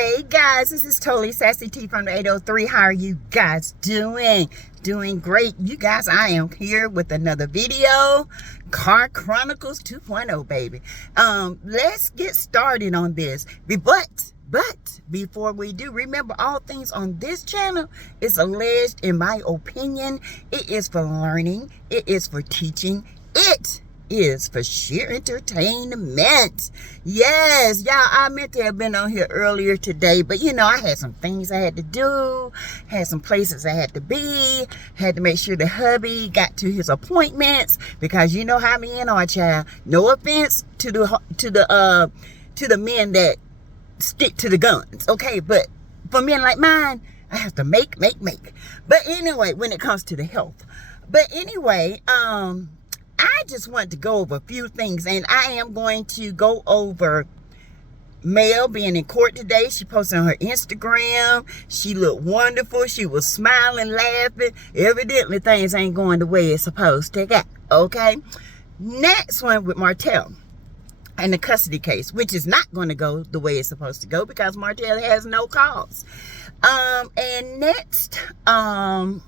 Hey guys, this is totally Sassy T from the 803. How are you guys doing? Doing great. You guys, I am here with another video. Car Chronicles 2.0, baby. Let's get started on this. But before we do, remember all things on this channel is alleged, in my opinion. It is for learning. It is for teaching. It is for sheer entertainment. Yes, y'all, I meant to have been on here earlier today, but you know, I had some things I had to do, had some places I had to be, had to make sure the hubby got to his appointments, because you know how me and our child. No offense to the men that stick to the guns, okay, but for men like mine, I have to make. But anyway, when it comes to the health. But anyway, I just want to go over a few things, and I am going to go over Mel being in court today. She posted on her Instagram. She looked wonderful. She was smiling, laughing. Evidently, things ain't going the way it's supposed to go, okay? Next one with Martel and the custody case, which is not going to go the way it's supposed to go because Martel has no cause. And next, I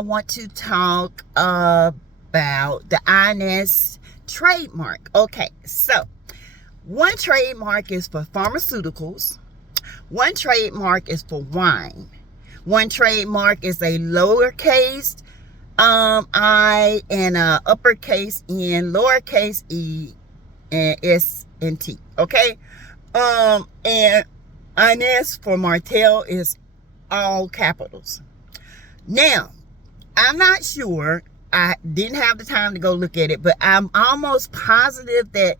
want to talk about the INS trademark. Okay, so one trademark is for pharmaceuticals, one trademark is for wine, one trademark is a lowercase I and a uppercase N, lowercase e and S and T. Okay, and INS for Martel is all capitals. Now, I'm not sure. I didn't have the time to go look at it, but I'm almost positive that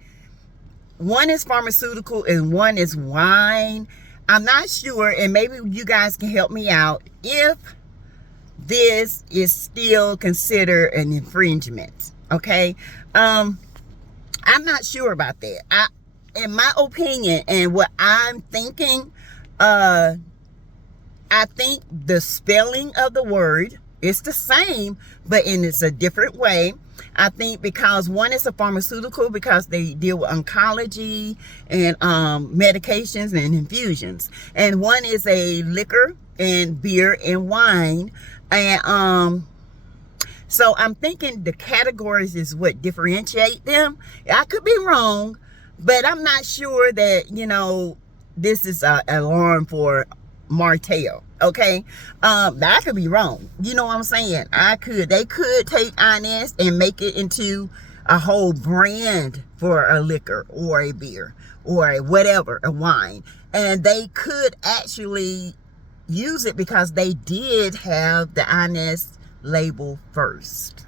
one is pharmaceutical and one is wine. I'm not sure, and maybe you guys can help me out if this is still considered an infringement. Okay, I'm not sure about that. In my opinion, and what I'm thinking, I think the spelling of the word, it's the same, but it's a different way. I think because one is a pharmaceutical because they deal with oncology and medications and infusions. And one is a liquor and beer and wine. And so I'm thinking the categories is what differentiate them. I could be wrong, but I'm not sure that, you know, this is an alarm for Martel. Okay, I could be wrong. You know what I'm saying? They could take INS and make it into a whole brand for a liquor or a beer or a whatever, a wine. And they could actually use it because they did have the INS label first.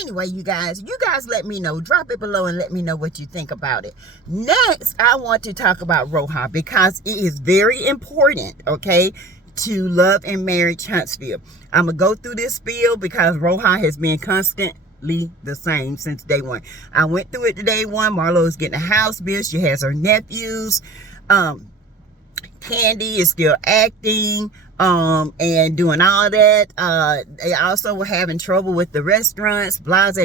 Anyway, you guys let me know. Drop it below and let me know what you think about it. Next, I want to talk about Rhoa because it is very important, okay, to Love and Marriage Huntsville. I'm going to go through this spiel because Rhoa has been constantly the same since day one. I went through it to day one. Marlo's getting a house bill. She has her nephews. Candy is still acting and doing all that. They also were having trouble with the restaurants. Blase.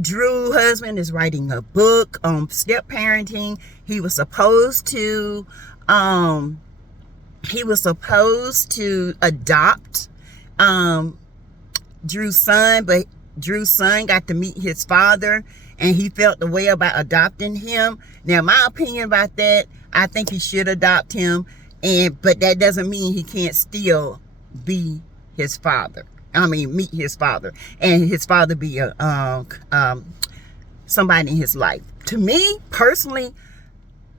Drew husband is writing a book on step parenting. He was supposed to adopt Drew's son, but Drew's son got to meet his father and he felt the way about adopting him. Now, my opinion about that, I think he should adopt him, but that doesn't mean he can't still be his father. I mean, meet his father, and his father be somebody in his life. To me, personally,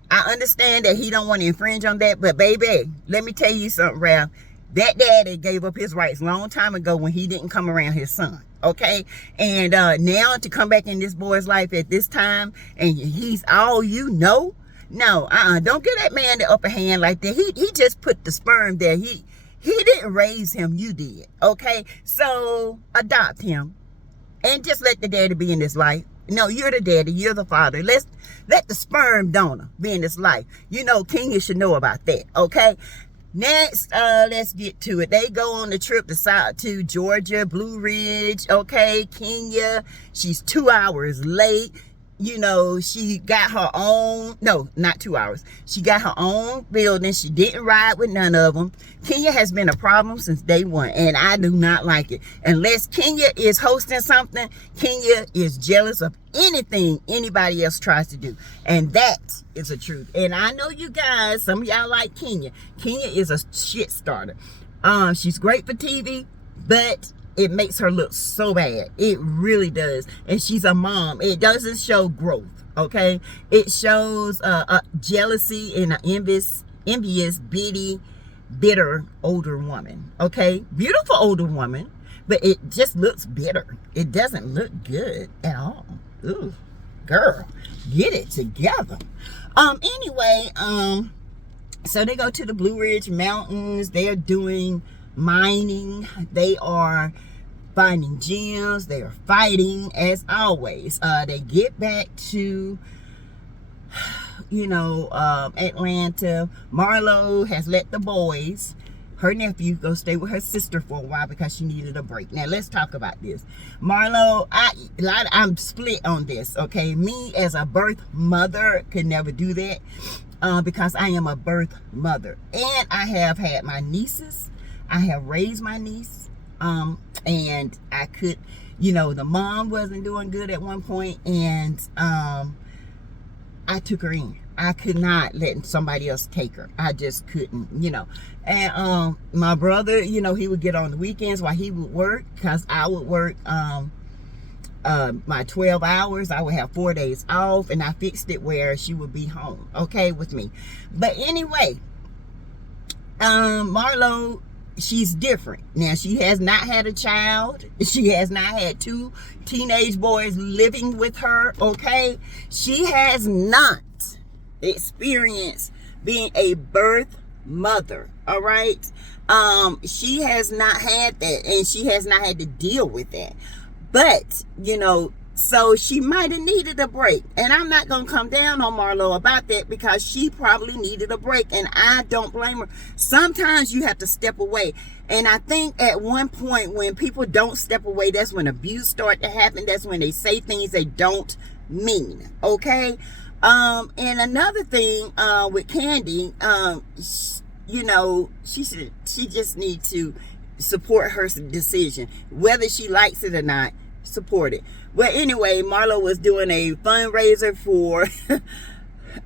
I understand that he don't want to infringe on that, but baby, let me tell you something, Ralph. That daddy gave up his rights a long time ago when he didn't come around his son. Okay, and now to come back in this boy's life at this time, and he's all you know. No, don't give that man the upper hand like that. He just put the sperm there. He didn't raise him. You did. Okay, so adopt him, and just let the daddy be in his life. No, you're the daddy. You're the father. Let the sperm donor be in his life. You know, Kenya should know about that. Okay. Next, let's get to it. They go on the trip to Georgia, Blue Ridge. Okay, Kenya. She's 2 hours late. you know, she got her own, no, not 2 hours. She got her own building. She didn't ride with none of them. Kenya has been a problem since day one, and I do not like it. Unless Kenya is hosting something, Kenya is jealous of anything anybody else tries to do. And that is the truth. And I know you guys, some of y'all like Kenya. Kenya is a shit starter. She's great for TV, but it makes her look so bad. It really does. And she's a mom. It doesn't show growth, okay? It shows jealousy and an envious, bitter older woman, okay? Beautiful older woman, but it just looks bitter. It doesn't look good at all. Ooh, girl, get it together. Anyway, so they go to the Blue Ridge Mountains. They're doing mining. They are finding gems. They are fighting as always. They get back to, you know, Atlanta. Marlo has let the boys, her nephew, go stay with her sister for a while because she needed a break. Now let's talk about this. Marlo, I'm split on this, okay? Me as a birth mother could never do that because I am a birth mother. And I have had my nieces. I have raised my niece, and I could, you know, the mom wasn't doing good at one point, and I took her in. I could not let somebody else take her. I just couldn't, you know. And my brother, you know, he would get on the weekends while he would work, because I would work my 12 hours. I would have 4 days off, and I fixed it where she would be home, okay, with me. But anyway, Marlo, she's different. Now, she has not had a child. She has not had 2 teenage boys living with her, okay? She has not experienced being a birth mother, all right? She has not had that, and she has not had to deal with that. But, you know, so she might have needed a break. And I'm not going to come down on Marlo about that, because she probably needed a break, and I don't blame her. Sometimes you have to step away. And I think at one point when people don't step away, that's when abuse starts to happen. That's when they say things they don't mean, okay? And another thing with Candy, you know, she just needs to support her decision. Whether she likes it or not, support it. Well, anyway, Marlo was doing a fundraiser for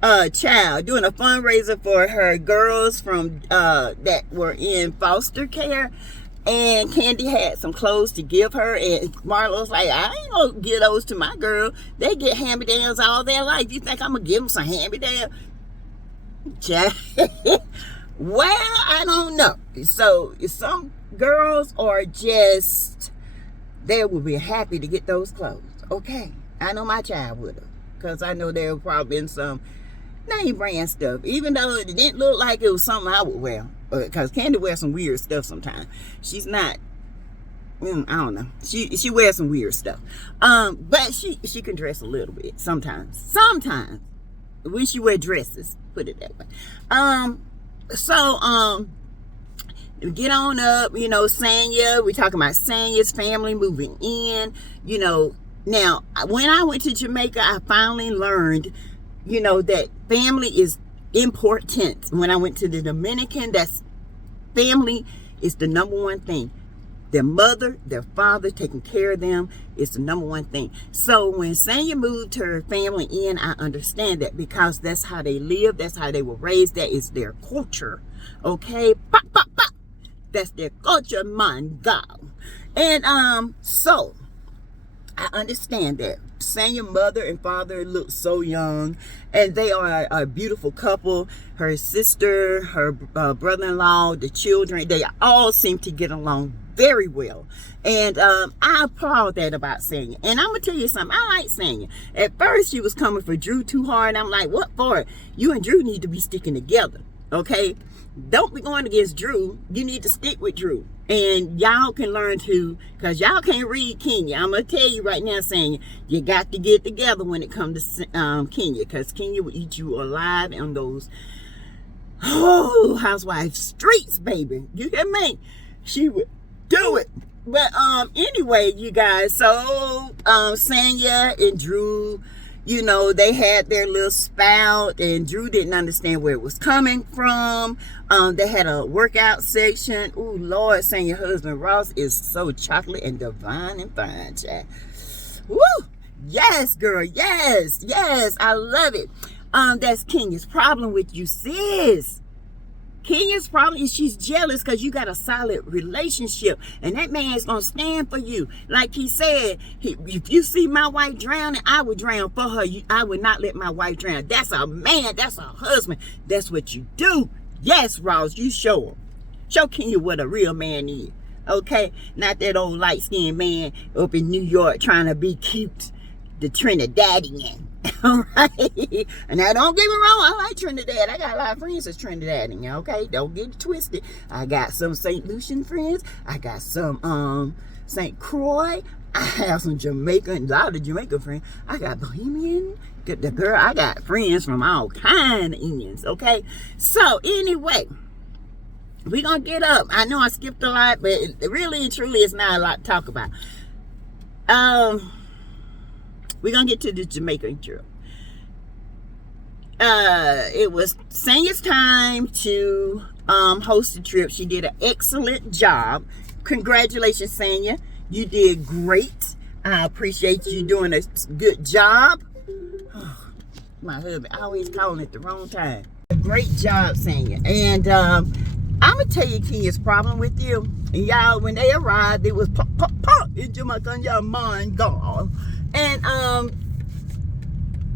doing a fundraiser for her girls from that were in foster care, and Candy had some clothes to give her, and Marlo's like, I ain't gonna give those to my girl. They get hand-me-downs all their life. You think I'm gonna give them some hand-me-downs? Well, I don't know. So some girls are just, they would be happy to get those clothes, okay? I know my child would have, because I know there would probably been some name brand stuff, even though it didn't look like it was something I would wear, because Candy wears some weird stuff sometimes. She's not, I don't know, she wears some weird stuff, but she can dress a little bit sometimes when she wear dresses, put it that way. So get on up, you know, Sanya, we're talking about Sanya's family moving in, you know. Now, when I went to Jamaica, I finally learned, you know, that family is important. When I went to the Dominican, that's family is the number one thing. Their mother, their father, taking care of them is the number one thing. So when Sanya moved her family in, I understand that, because that's how they live, that's how they were raised, that is their culture. Okay? Pop, pop, pop. That's their culture, man, God. And so I understand that. Sanya's mother and father look so young, and they are a beautiful couple. Her sister, her brother-in-law, the children, they all seem to get along very well. And I applaud that about Sanya. And I'm gonna tell you something, I like Sanya. At first she was coming for Drew too hard, and I'm like, what for? You and Drew need to be sticking together, okay? Don't be going against Drew. You need to stick with Drew. And y'all can learn to, because y'all can't read Kenya. I'm going to tell you right now, saying you got to get together when it comes to Kenya, because Kenya will eat you alive on those housewife streets, baby. You hear me? She would do it. But anyway, you guys, so Sanya and Drew, you know, they had their little spout, and Drew didn't understand where it was coming from. They had a workout section. Ooh, Lord, saying your husband Ross is so chocolate and divine and fine, child. Woo! Yes, girl. Yes, yes. I love it. That's Kenya's problem with you, sis. Kenya's problem is she's jealous because you got a solid relationship, and that man is gonna stand for you. Like he said, if you see my wife drowning, I would drown for her. I would not let my wife drown. That's a man. That's a husband. That's what you do. Yes, Ross, you show him. Show Kenya what a real man is. Okay, not that old light-skinned man up in New York trying to be cute, the Trinidadian. All right. And now don't get me wrong, I like Trinidad. I got a lot of friends that's Trinidadian, okay? Don't get it twisted. I got some St. Lucian friends. I got some St. Croix. I have some Jamaican, a lot of Jamaican friends. I got Bohemian. The girl, I got friends from all kind of Indians, okay? So anyway, we're gonna get up. I know I skipped a lot, but really and truly it's not a lot to talk about. We're gonna get to the Jamaican trip. It was Sanya's time to host the trip. She did an excellent job. Congratulations, Sanya. You did great. I appreciate you doing a good job. My husband always calling at the wrong time. Great job, Sanya. And I'm gonna tell you Kenya's problem with you. And y'all, when they arrived, it was pop, pop, pop in Jamaica, your mind gone. And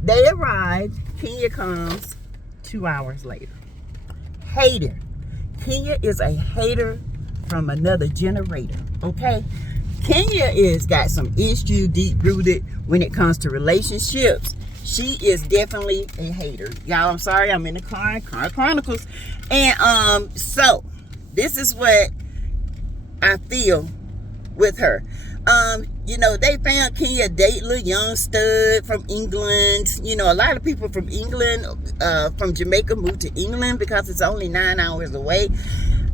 they arrived. Kenya comes 2 hours later. Hater. Kenya is a hater from another generator. Okay? Kenya is got some issue deep rooted when it comes to relationships. She is definitely a hater. Y'all, I'm sorry, I'm in the car chronicles. And so this is what I feel with her. You know, they found Kenya date little young stud from England. You know, a lot of people from England, from Jamaica moved to England because it's only 9 hours away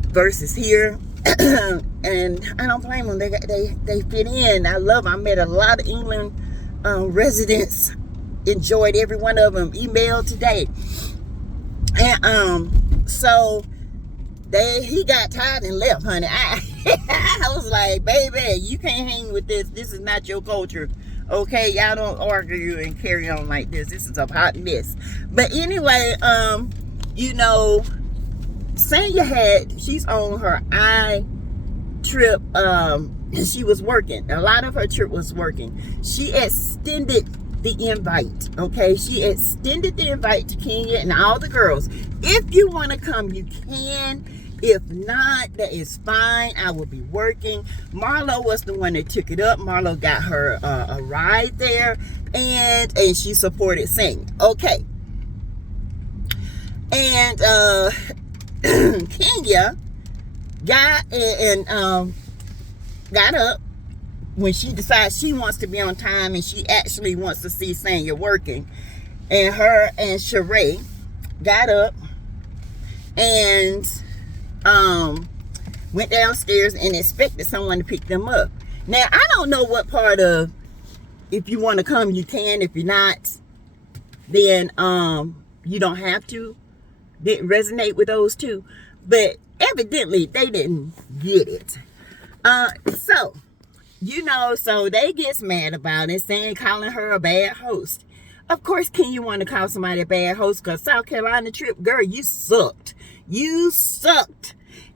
versus here. And I don't blame them. They fit in. I love them. I met a lot of England residents. Enjoyed every one of them. Emailed today. And so he got tired and left, honey. I was like, baby, you can't hang with this. This is not your culture. Okay, y'all don't argue and carry on like this. This is a hot mess. But anyway, you know, she's on her trip. She was working. A lot of her trip was working. She extended the invite. Okay, she extended the invite to Kenya and all the girls. If you want to come, you can. If not, that is fine. I will be working. Marlo was the one that took it up. Marlo got her a ride there, and she supported singing. Okay. And Kenya got up when she decides she wants to be on time, and she actually wants to see Sanya working. And her and Sharee got up and went downstairs and expected someone to pick them up. Now, I don't know what part of if you want to come, you can. If you're not, then you don't have to. Didn't resonate with those two. But evidently, they didn't get it. So, you know, so they gets mad about it, calling her a bad host. Of course, can you want to call somebody a bad host? Because South Carolina trip, girl, you sucked. You sucked.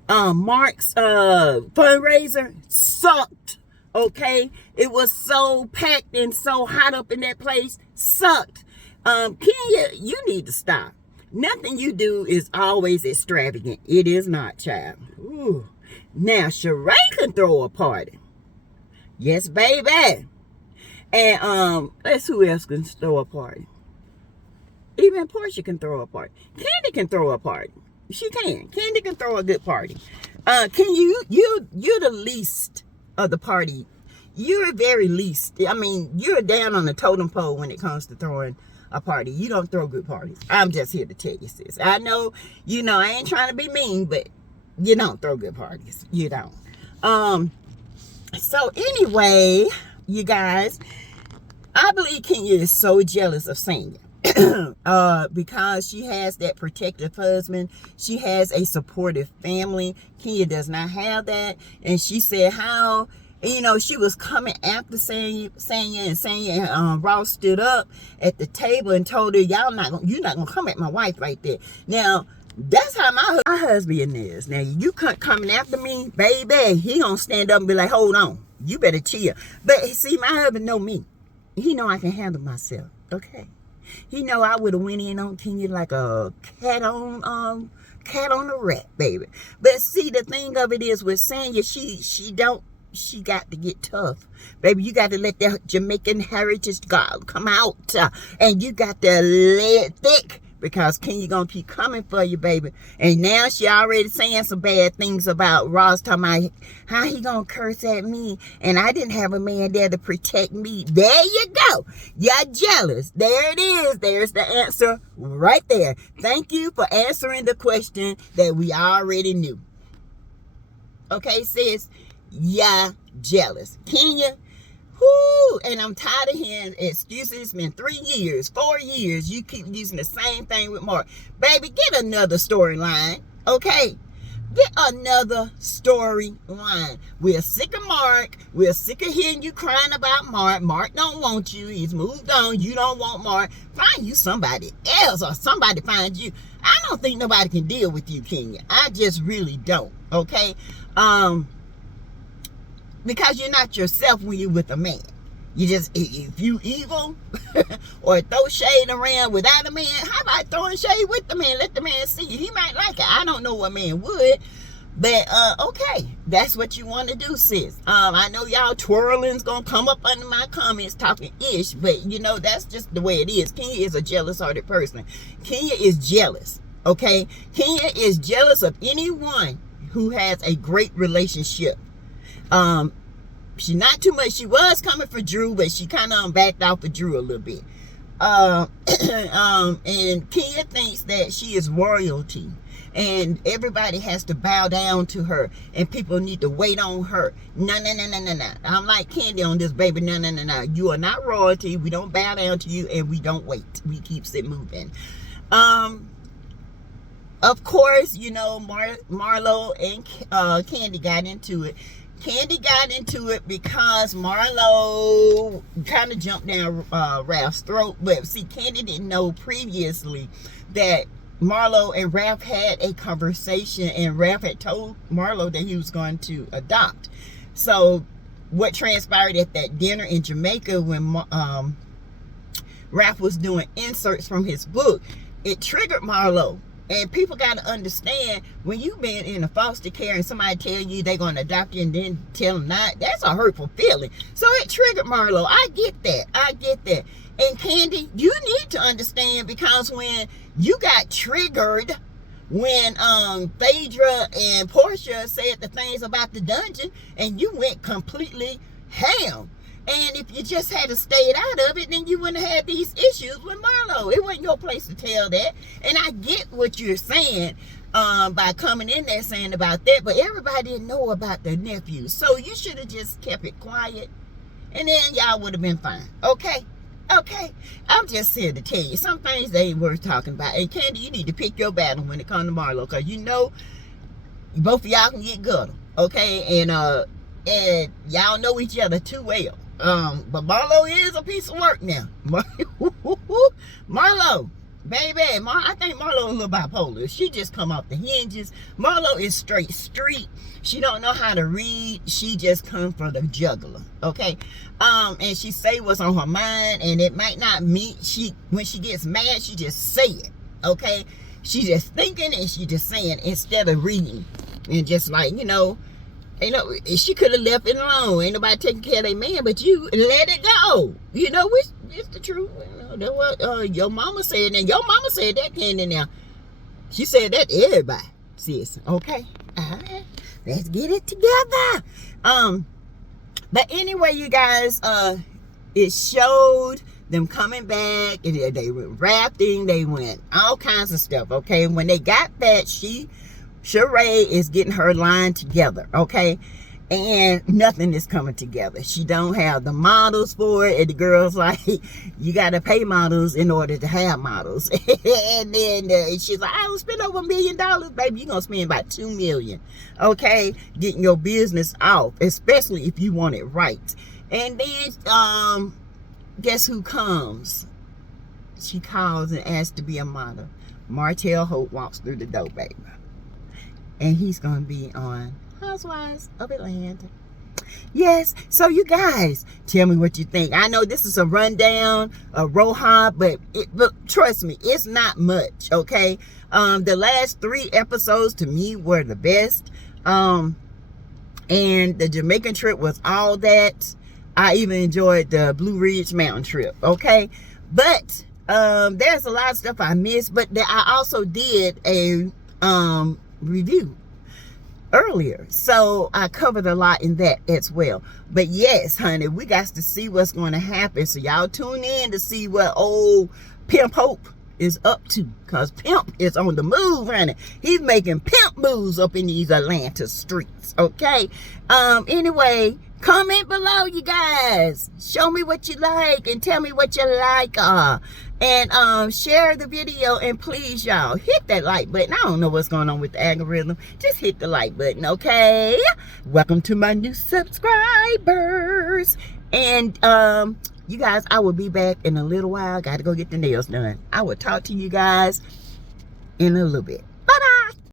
Mark's fundraiser sucked. Okay? It was so packed and so hot up in that place. Sucked. Kenya, you need to stop. Nothing you do is always extravagant. It is not, child. Ooh. Now, Sharee can throw a party. Yes, baby. And let's who else can throw a party. Even Portia can throw a party. Candy can throw a party. She can. Candy can throw a good party. Can you're the least of the party. You're very least. I mean, you're down on the totem pole when it comes to throwing a party. You don't throw good parties. I'm just here to tell you, sis. I know, you know, I ain't trying to be mean, but you don't throw good parties. You don't. So anyway, you guys, I believe Kenya is so jealous of Sanya. Because she has that protective husband. She has a supportive family. Kenya does not have that. And she said how, you know, she was coming after Sanya, and Ross stood up at the table and told her, you're not gonna come at my wife right there. Now, that's how my husband is. Now, you coming after me, baby, he gonna stand up and be like, hold on, you better chill. But see, my husband know me. He know I can handle myself, okay? He know I would have went in on Kenya like a cat on a rat, baby. But see, the thing of it is with Sanya, she got to get tough, baby. You got to let that Jamaican heritage God come out, and you got to lay it thick, because Kenya gonna keep coming for you, baby. And now she already saying some bad things about Ross, talking about how he gonna curse at me, and I didn't have a man there to protect me. There you go. You're jealous. There it is. There's the answer right there. Thank you for answering the question that we already knew. Okay, sis, you're jealous. Kenya, whoo, and I'm tired of hearing excuses. It's been 3 years, 4 years. You keep using the same thing with Mark. Baby, get another storyline, okay? Get another storyline. We're sick of Mark. We're sick of hearing you crying about Mark. Mark don't want you. He's moved on. You don't want Mark. Find you somebody else, or somebody find you. I don't think nobody can deal with you, Kenya. I just really don't, okay? Because you're not yourself when you're with a man. You just, if you evil or throw shade around without a man, how about throwing shade with the man? Let the man see you. He might like it. I don't know what man would. But, okay. That's what you want to do, sis. I know y'all twirling's going to come up under my comments talking ish. But, you know, that's just the way it is. Kenya is a jealous-hearted person. Kenya is jealous. Okay? Kenya is jealous of anyone who has a great relationship. She not too much. She was coming for Drew, but she kind of backed off of Drew a little bit. And Kenya thinks that she is royalty, and everybody has to bow down to her, and people need to wait on her. No. I'm like Candy on this, baby. No. You are not royalty. We don't bow down to you, and we don't wait. We keeps it moving. Of course, you know, Marlo and Candy got into it. Candy got into it because Marlo kind of jumped down Ralph's throat. But see, Candy didn't know previously that Marlo and Ralph had a conversation, and Ralph had told Marlo that he was going to adopt. So what transpired at that dinner in Jamaica when Ralph was doing inserts from his book, it triggered Marlo. And people got to understand, when you've been in a foster care and somebody tell you they're going to adopt you and then tell them not, that's a hurtful feeling. So it triggered Marlo. I get that. And Candy, you need to understand, because when you got triggered when Phaedra and Portia said the things about the dungeon, and you went completely ham. And if you just had stayed out of it, then you wouldn't have had these issues with Marlo. It wasn't your place to tell that. And I get what you're saying by coming in there saying about that, but everybody didn't know about the nephew. So you should have just kept it quiet, and then y'all would have been fine. Okay? I'm just here to tell you, some things they ain't worth talking about. And Candy, you need to pick your battle when it comes to Marlo, because you know both of y'all can get gutter. Okay? And y'all know each other too well. But Marlo is a piece of work now. Marlo, baby, I think Marlo a little bipolar. She just come off the hinges. Marlo is straight street. She don't know how to read. She just come for the juggler, okay? And she say what's on her mind, and it might not mean when she gets mad, she just say it, okay? She just thinking and she just saying instead of reading, and just like, you know, she could have left it alone. Ain't nobody taking care of their man, but you let it go. You know, which is the truth. You know, that's what your mama said. And your mama said that, Candy. Now, she said that to everybody, sis. Okay, all right, let's get it together. But anyway, you guys, it showed them coming back, and they went rafting. They went all kinds of stuff. Okay, when they got back, Sharee is getting her line together, okay? and nothing is coming together. She don't have the models for it, and the girl's like, you got to pay models in order to have models. And then she's like, I don't spend over $1 million, baby. You're gonna spend about $2 million, okay, getting your business off, especially if you want it right. And then guess who comes? She calls and asks to be a model. Martel Holt walks through the door, baby, and he's gonna be on Housewives of Atlanta. Yes, so you guys, tell me what you think. I know this is a rundown of Rhoa, but trust me, it's not much, okay? The last 3 episodes to me were the best. And the Jamaican trip was all that. I even enjoyed the Blue Ridge Mountain trip, okay? But there's a lot of stuff I missed, but I also did a review earlier, so I covered a lot in that as well. But yes, honey, we got to see what's going to happen, so y'all tune in to see what old Pimp Hope is up to, because Pimp is on the move, honey. He's making pimp moves up in these Atlanta streets, okay? Anyway, comment below, you guys. Show me what you like and tell me what you like. And share the video, and please, y'all, hit that like button. I don't know what's going on with the algorithm. Just hit the like button, okay? Welcome to my new subscribers. And you guys, I will be back in a little while. Got to go get the nails done. I will talk to you guys in a little bit.